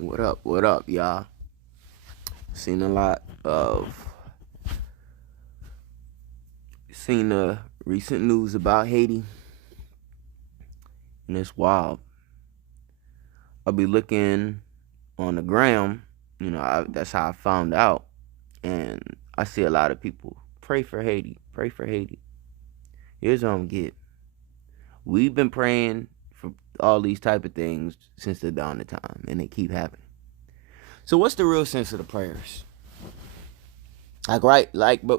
What up? What up, y'all? Seen a lot of seen the recent news about Haiti, and it's wild. I'll be looking on the gram. That's how I found out, and I see a lot of people pray for Haiti. Pray for Haiti. Here's what I'm get. We've been praying for all these type of things since the dawn of time, and they keep happening. So what's the real sense of the prayers? But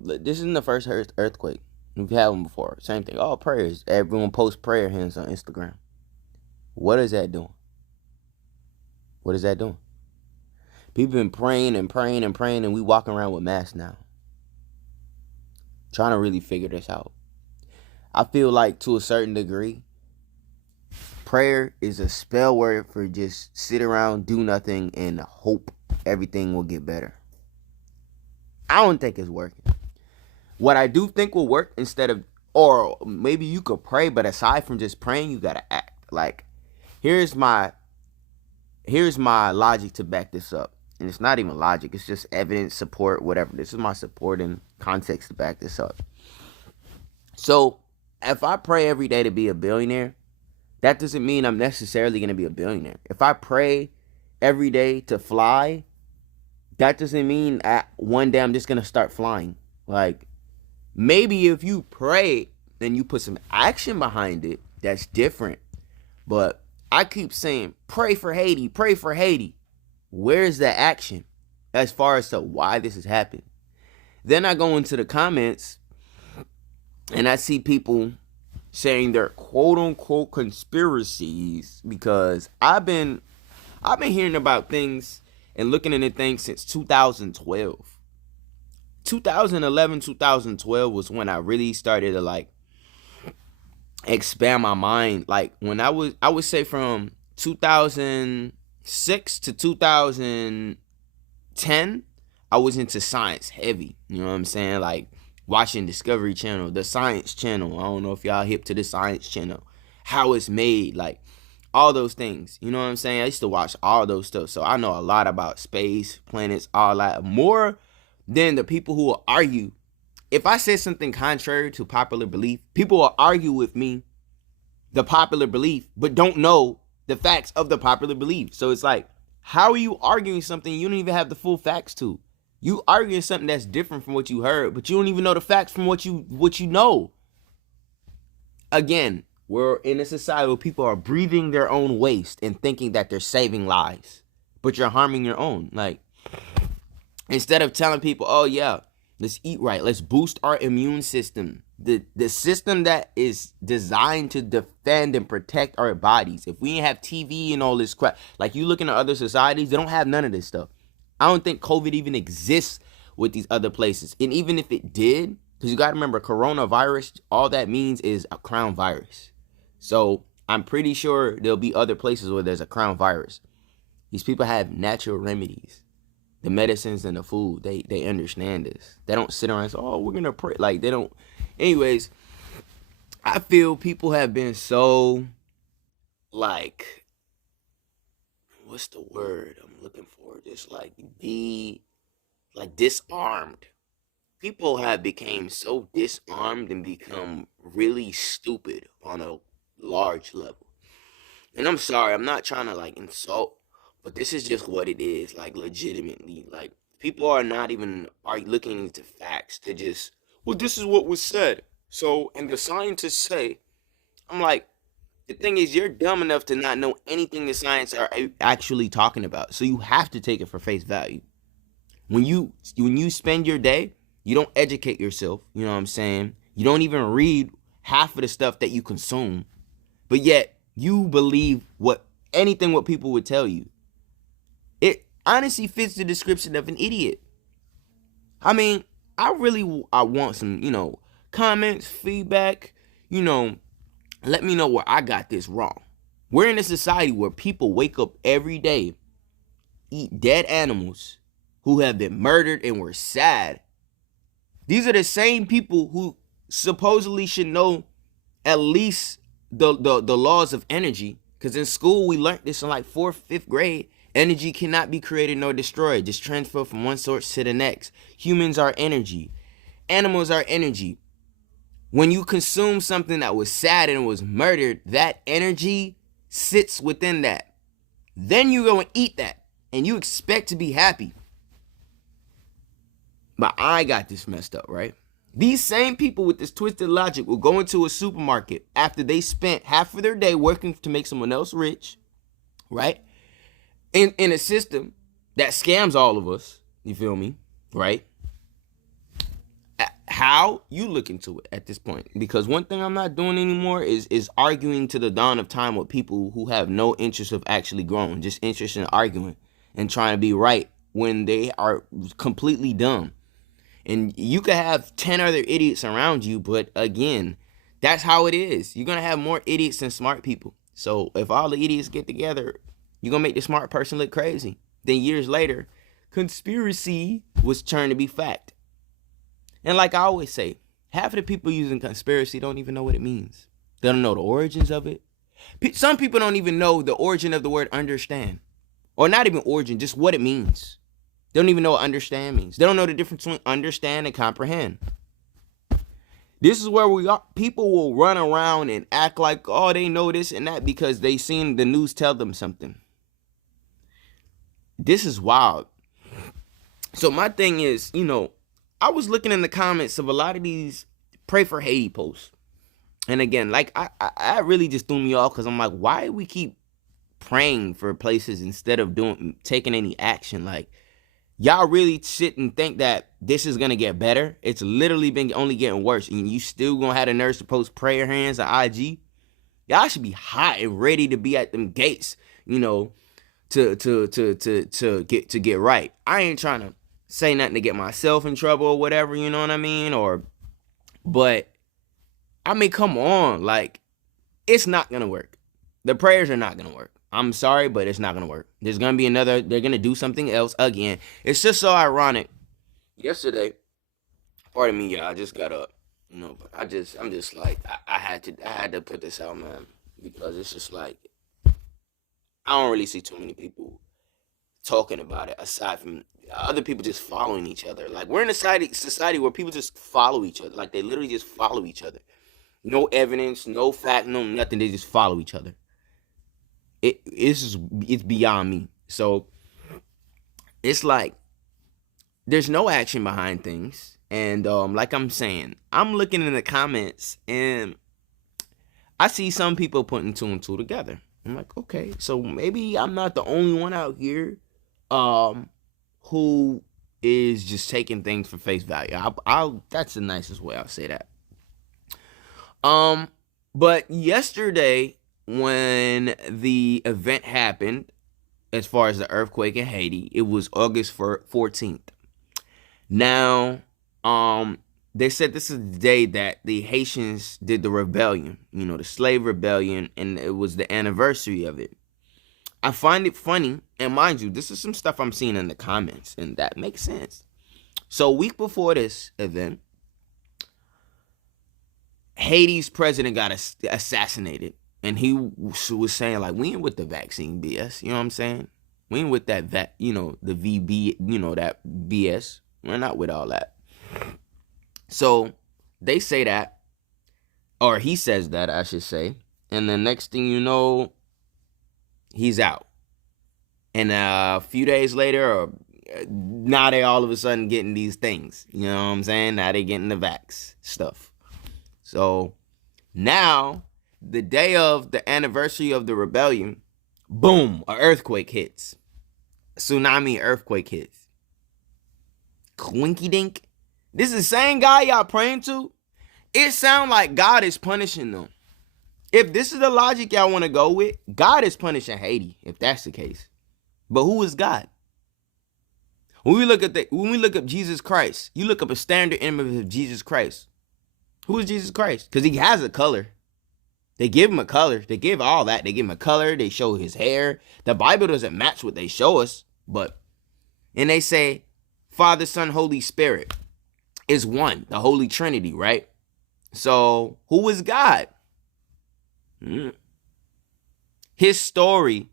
this isn't the first earthquake. We've had one before. Same thing. All prayers. Everyone posts prayer hands on Instagram. What is that doing? What is that doing? People been praying and praying and praying, and we walking around with masks now. Trying to really figure this out. I feel like to a certain degree, prayer is a spell word for just sit around, do nothing, and hope everything will get better. I don't think it's working. What I do think will work or maybe you could pray, but aside from just praying, you gotta act. Like, here's my logic to back this up. And it's not even logic, it's just evidence, support, whatever. This is my supporting context to back this up. So, if I pray every day to be a billionaire, that doesn't mean I'm necessarily gonna be a billionaire. If I pray every day to fly, that doesn't mean one day I'm just gonna start flying. Like, maybe if you pray and you put some action behind it, that's different. But I keep saying, pray for Haiti, pray for Haiti. Where's the action as far as to why this has happened? Then I go into the comments and I see people saying they're quote unquote conspiracies because I've been hearing about things and looking into things since 2012. 2011, 2012 was when I really started to expand my mind. Like when I would say from 2006 to 2010, I was into science heavy. You know what I'm saying? Like watching Discovery Channel, the Science Channel. I don't know if y'all hip to the Science Channel. How it's made, like all those things. You know what I'm saying? I used to watch all those stuff. So I know a lot about space, planets, all that. More than the people who will argue. If I say something contrary to popular belief, people will argue with me the popular belief, but don't know the facts of the popular belief. So it's like, how are you arguing something you don't even have the full facts to? You arguing something that's different from what you heard, but you don't even know the facts from what you know. Again, we're in a society where people are breathing their own waste and thinking that they're saving lives, but you're harming your own. Like, instead of telling people, oh yeah, let's eat right, let's boost our immune system, the system that is designed to defend and protect our bodies. If we didn't have TV and all this crap, like you look into other societies, they don't have none of this stuff. I don't think COVID even exists with these other places. And even if it did, because you got to remember, coronavirus, all that means is a crown virus. So I'm pretty sure there'll be other places where there's a crown virus. These people have natural remedies. The medicines and the food, they understand this. They don't sit around and say, oh, we're going to pray. Like, they don't. Anyways, I feel people have been so, what's the word I'm looking for? Just disarmed. People have become so disarmed and become really stupid on a large level. And I'm sorry, I'm not trying to insult, but this is just what it is, legitimately. People are not even looking into facts to just, well, this is what was said. So, and the scientists say, I'm like, the thing is, you're dumb enough to not know anything the science are actually talking about. So you have to take it for face value. When you spend your day, you don't educate yourself. You know what I'm saying? You don't even read half of the stuff that you consume. But yet, you believe what people would tell you. It honestly fits the description of an idiot. I mean, I want some, comments, feedback, let me know where I got this wrong. We're in a society where people wake up every day, eat dead animals who have been murdered and were sad. These are the same people who supposedly should know at least the laws of energy. Because in school, we learned this in 4th, 5th grade. Energy cannot be created nor destroyed, just transferred from one source to the next. Humans are energy. Animals are energy. When you consume something that was sad and was murdered, that energy sits within that. Then you go and eat that, and you expect to be happy. But I got this messed up, right? These same people with this twisted logic will go into a supermarket after they spent half of their day working to make someone else rich, right? In a system that scams all of us, you feel me, right? How you look into it at this point? Because one thing I'm not doing anymore is arguing to the dawn of time with people who have no interest of actually growing, just interest in arguing and trying to be right when they are completely dumb. And you could have 10 other idiots around you, but again, that's how it is. You're going to have more idiots than smart people. So if all the idiots get together, you're going to make the smart person look crazy. Then years later, conspiracy was turned to be fact. And like I always say, half of the people using conspiracy don't even know what it means. They don't know the origins of it. Some people don't even know the origin of the word understand. Or not even origin, just what it means. They don't even know what understand means. They don't know the difference between understand and comprehend. This is where we are. People will run around and act like, oh, they know this and that because they seen the news tell them something. This is wild. So my thing is, I was looking in the comments of a lot of these pray for Haiti posts. And again, like I really just threw me off because I'm like, why do we keep praying for places instead of taking any action? Like, y'all really sit and think that this is gonna get better? It's literally been only getting worse, and you still gonna have the nerves to post prayer hands on IG? Y'all should be hot and ready to be at them gates, to get right. I ain't trying to say nothing to get myself in trouble or whatever, you know what I mean? But I mean, come on, like, it's not gonna work. The prayers are not gonna work. I'm sorry, but it's not gonna work. There's gonna be they're gonna do something else again. It's just so ironic. Yesterday, pardon me, y'all, I just got up, but I'm just like, I had to put this out, man, because it's just like, I don't really see too many people talking about it aside from other people just following each other. Like, we're in a society where people just follow each other. Like, they literally just follow each other. No evidence, no fact, no nothing. They just follow each other. It's beyond me. So it's like there's no action behind things. And like I'm saying, I'm looking in the comments and I see some people putting two and two together. I'm like, okay, so maybe I'm not the only one out here who is just taking things for face value. That's the nicest way I'll say that. But yesterday, when the event happened, as far as the earthquake in Haiti, it was August 14th. Now, they said this is the day that the Haitians did the rebellion, the slave rebellion, and it was the anniversary of it. I find it funny, and mind you, this is some stuff I'm seeing in the comments, and that makes sense. So a week before this event, Haiti's president got assassinated, and he was saying, like, we ain't with the vaccine BS, you know what I'm saying? We ain't with that, the VB, that BS. We're not with all that. So they say that, or he says that, I should say, and the next thing you know, he's out. And a few days later, now they all of a sudden getting these things. You know what I'm saying? Now they getting the vax stuff. So now, the day of the anniversary of the rebellion, boom, an earthquake hits. A tsunami earthquake hits. Quinky dink. This is the same guy y'all praying to? It sounds like God is punishing them. If this is the logic y'all want to go with, God is punishing Haiti, if that's the case. But who is God? When we look up Jesus Christ, you look up a standard image of Jesus Christ. Who is Jesus Christ? Because he has a color. They give him a color. They give all that. They give him a color. They show his hair. The Bible doesn't match what they show us. And they say, Father, Son, Holy Spirit is one. The Holy Trinity, right? So, who is God? His story,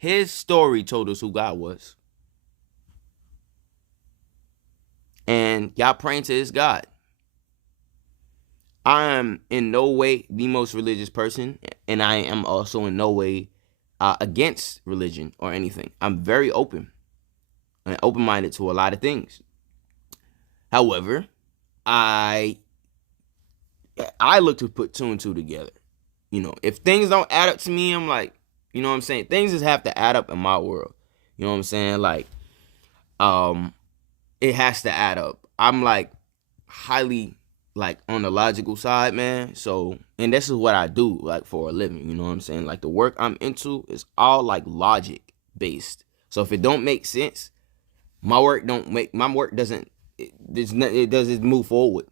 His story told us who God was. And y'all praying to his God. I am in no way the most religious person, and I am also in no way against religion or anything. I'm very open and open-minded to a lot of things. However, I look to put two and two together. You know, if things don't add up to me, I'm like, you know what I'm saying? Things just have to add up in my world. You know what I'm saying? Like, it has to add up. I'm like highly like on the logical side, man. So, and this is what I do like for a living. You know what I'm saying? Like the work I'm into is all like logic based. So if it don't make sense, my work doesn't it doesn't move forward.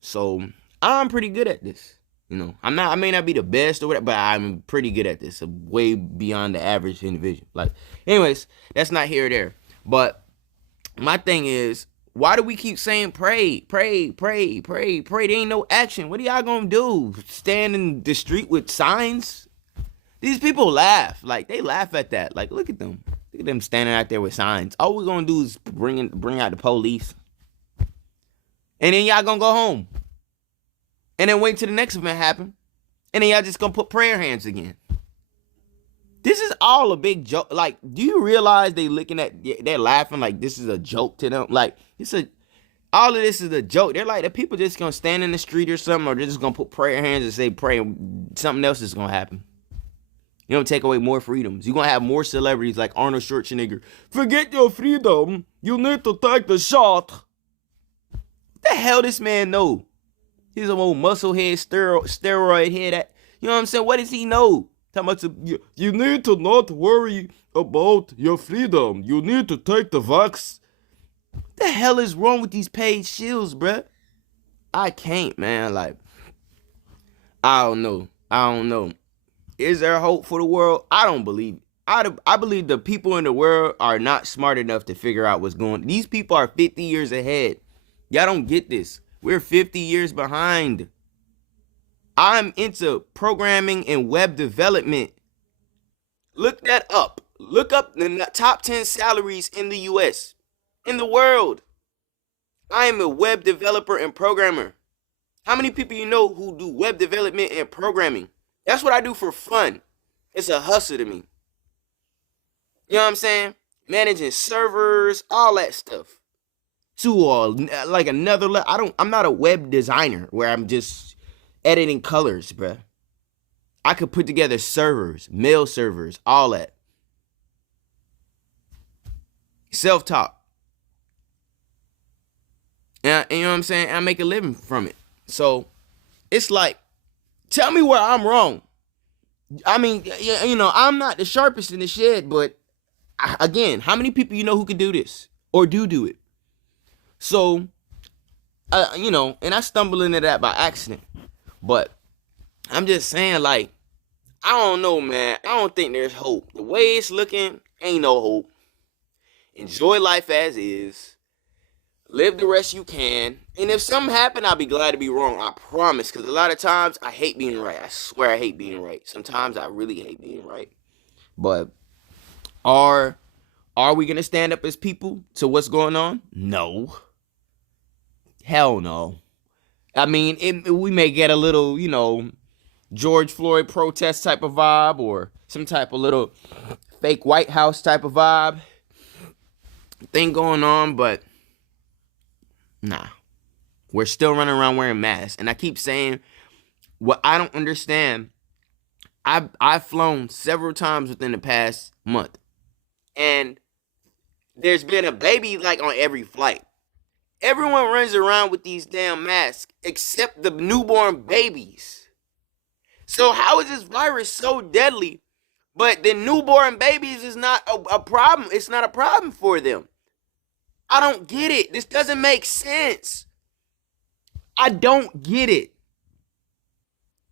So I'm pretty good at this. You know, I may not be the best or whatever, but I'm pretty good at this. Way beyond the average individual. Like, anyways, that's not here or there. But my thing is, why do we keep saying pray, pray, pray, pray, pray? There ain't no action. What are y'all gonna do? Stand in the street with signs? These people laugh. Like, they laugh at that. Like, look at them. Look at them standing out there with signs. All we're gonna do is bring out the police. And then y'all gonna go home. And then wait till the next event happen. And then y'all just gonna put prayer hands again. This is all a big joke. Like, do you realize they're laughing like this is a joke to them? Like, all of this is a joke. They're like, the people just gonna stand in the street or something, or they're just gonna put prayer hands and say pray, and something else is gonna happen. You don't take away more freedoms. You're gonna have more celebrities like Arnold Schwarzenegger. Forget your freedom. You need to take the shot. What the hell this man know? He's a old muscle head, steroid head. You know what I'm saying? What does he know? You need to not worry about your freedom. You need to take the vax. What the hell is wrong with these paid shills, bruh? I can't, man. Like, I don't know. Is there hope for the world? I don't believe it. I believe the people in the world are not smart enough to figure out what's going on. These people are 50 years ahead. Y'all don't get this. We're 50 years behind. I'm into programming and web development. Look that up. Look up the top 10 salaries in the US, in the world. I am a web developer and programmer. How many people you know who do web development and programming? That's what I do for fun. It's a hustle to me. You know what I'm saying? Managing servers, all that stuff. To like another level. I'm not a web designer where I'm just editing colors, bruh. I could put together servers, mail servers, all that. Self-taught. And you know what I'm saying? I make a living from it. So it's like, tell me where I'm wrong. I mean, you know, I'm not the sharpest in the shed, but again, how many people you know who could do this or do it? So, you know, and I stumbled into that by accident. But I'm just saying, like, I don't know, man. I don't think there's hope. The way it's looking, ain't no hope. Enjoy life as is. Live the rest you can. And if something happen, I'll be glad to be wrong. I promise. Because a lot of times, I hate being right. I swear I hate being right. Sometimes I really hate being right. But are we going to stand up as people to what's going on? No. Hell no. I mean, we may get a little, you know, George Floyd protest type of vibe or some type of little fake White House type of vibe thing going on, but nah. We're still running around wearing masks. And I keep saying what I don't understand. I've flown several times within the past month. And there's been a baby like on every flight. Everyone runs around with these damn masks except the newborn babies. So how is this virus so deadly, but the newborn babies is not a problem? It's not a problem for them. I don't get it. This doesn't make sense. I don't get it.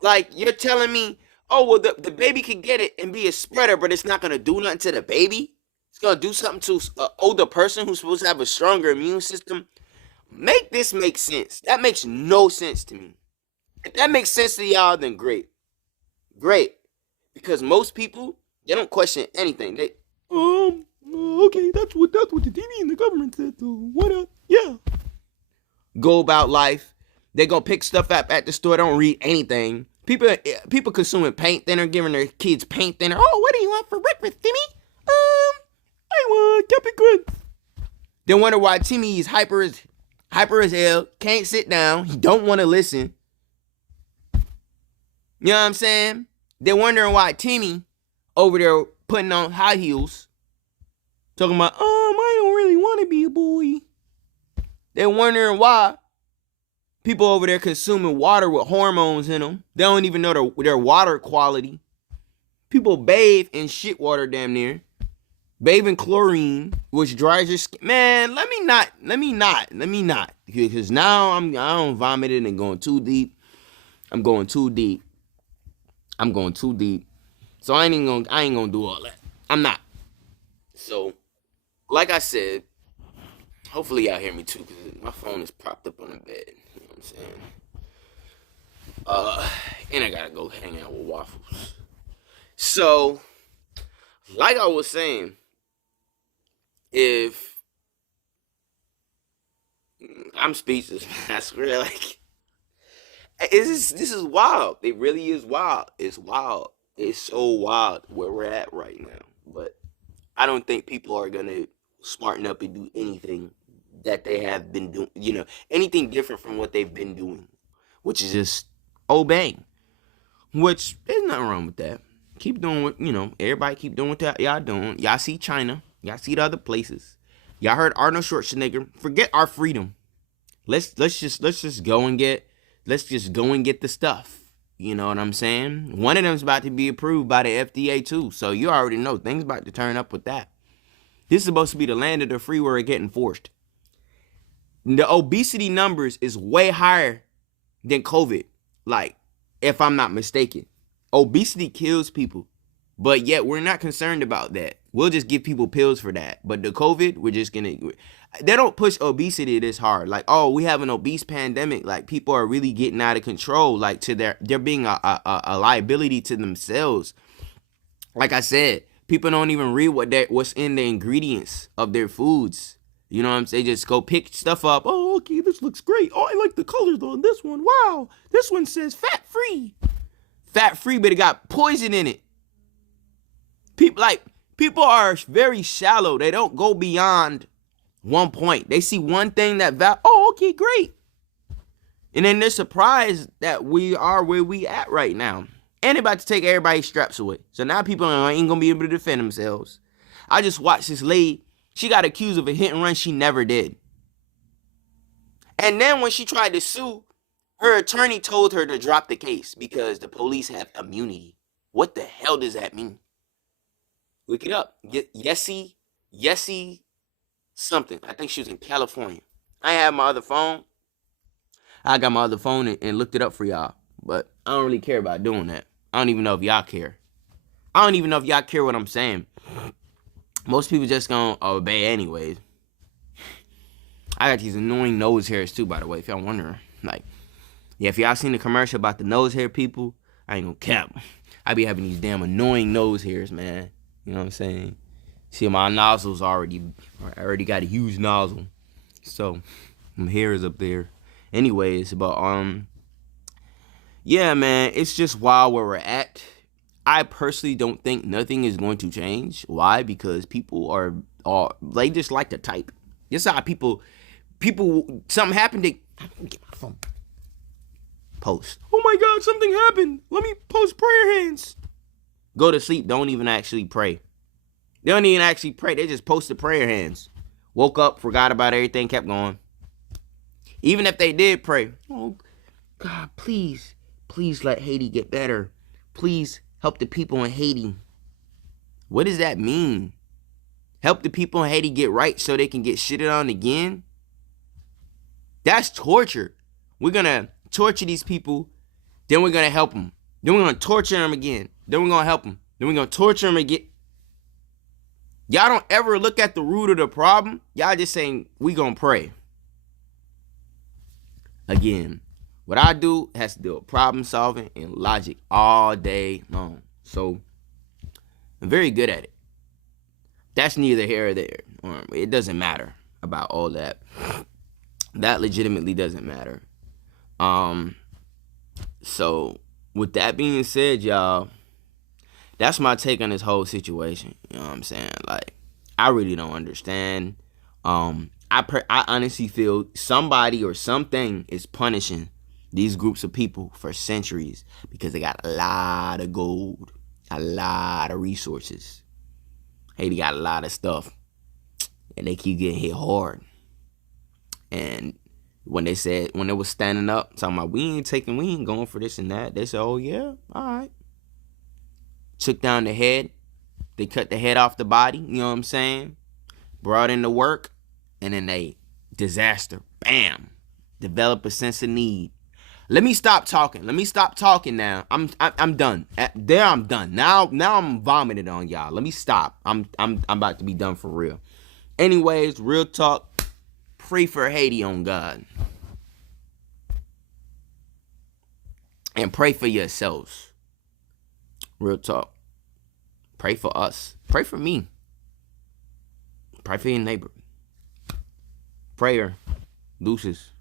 Like, you're telling me, oh, well, the baby can get it and be a spreader, but it's not going to do nothing to the baby? It's going to do something to an older person who's supposed to have a stronger immune system? Make this make sense. That makes no sense to me. If that makes sense to y'all, then great. Great. Because most people, they don't question anything. Okay, that's what the TV and the government said. So what? Yeah. Go about life. They go pick stuff up at the store. Don't read anything. People consuming paint thinner, giving their kids paint thinner. Oh, what do you want for breakfast, Timmy? I want Captain Crunch. They wonder why Timmy is hyper as hell. Can't sit down. He don't want to listen. You know what I'm saying? They're wondering why Timmy over there putting on high heels, talking about, I don't really want to be a boy. They're wondering why people over there consuming water with hormones in them. They don't even know their water quality. People bathe in shit water damn near. Bathe in chlorine, which dries your skin. Man, let me not. Because now I'm vomiting and going too deep. I'm going too deep. So I ain't gonna do all that. I'm not. So, like I said, hopefully y'all hear me too, because my phone is propped up on the bed. You know what I'm saying? And I gotta go hang out with Waffles. So, like I was saying, if I'm speechless, I swear, like, this is wild. It really is wild. It's wild. It's so wild where we're at right now. But I don't think people are gonna smarten up and do anything that they have been doing. Anything different from what they've been doing, which is just obeying. Which there's nothing wrong with that. Keep doing what everybody keep doing what y'all doing. Y'all see China. Y'all see the other places. Y'all heard Arnold Schwarzenegger. Forget our freedom. Let's just go and get the stuff. You know what I'm saying? One of them's about to be approved by the FDA too. So you already know things about to turn up with that. This is supposed to be the land of the free where it getting forced. The obesity numbers is way higher than COVID. Like, if I'm not mistaken. Obesity kills people. But yet we're not concerned about that. We'll just give people pills for that. But the COVID, they don't push obesity this hard. Like, oh, we have an obese pandemic. Like, people are really getting out of control. Like, they're being a liability to themselves. Like I said, people don't even read what's in the ingredients of their foods. You know what I'm saying? They just go pick stuff up. Oh, okay, this looks great. Oh, I like the colors on this one. Wow, this one says fat-free. Fat-free, but it got poison in it. People are very shallow. They don't go beyond one point. They see one thing okay, great. And then they're surprised that we are where we at right now. And they're about to take everybody's straps away. So now people ain't gonna be able to defend themselves. I just watched this lady. She got accused of a hit and run she never did. And then when she tried to sue, her attorney told her to drop the case because the police have immunity. What the hell does that mean? Look it up. Yessie something. I think she was in California. I have my other phone. I got my other phone and looked it up for y'all. But I don't really care about doing that. I don't even know if y'all care. I don't even know if y'all care what I'm saying. Most people just gonna obey anyways. I got these annoying nose hairs too, by the way, if y'all wondering. Like, yeah, if y'all seen the commercial about the nose hair people, I ain't gonna cap. I be having these damn annoying nose hairs, man. You know what I'm saying? See, my nozzles I already got a huge nozzle. So, my hair is up there. Anyways, but, yeah, man, it's just wild where we're at. I personally don't think nothing is going to change. Why? Because people are they just like to type. This is how people, something happened, they get my phone. Post. Oh my God, something happened. Let me post prayer hands. Go to sleep. Don't even actually pray. They don't even actually pray. They just posted prayer hands. Woke up, forgot about everything, kept going. Even if they did pray, oh God, please let Haiti get better. Please help the people in Haiti. What does that mean? Help the people in Haiti get right so they can get shitted on again? That's torture. We're going to torture these people, then we're going to help them. Then we're going to torture them again. Then we're going to help them. Then we're going to torture them again. Y'all don't ever look at the root of the problem. Y'all just saying, we going to pray. Again, what I do has to do with problem solving and logic all day long. So, I'm very good at it. That's neither here or there. It doesn't matter about all that. That legitimately doesn't matter. So with that being said, y'all, that's my take on this whole situation. You know what I'm saying? Like, I really don't understand. I honestly feel somebody or something is punishing these groups of people for centuries because they got a lot of gold, a lot of resources. Haiti got a lot of stuff, and they keep getting hit hard. And when they was standing up, talking about we ain't going for this and that, they said, oh yeah, all right. Took down the head. They cut the head off the body, you know what I'm saying? Brought in the work, and then they disaster. Bam. Develop a sense of need. Let me stop talking. Now. I'm done. There I'm done. Now I'm vomiting on y'all. Let me stop. I'm about to be done for real. Anyways, real talk. Pray for Haiti on God. And pray for yourselves. Real talk. Pray for us. Pray for me. Pray for your neighbor. Prayer. Deuces.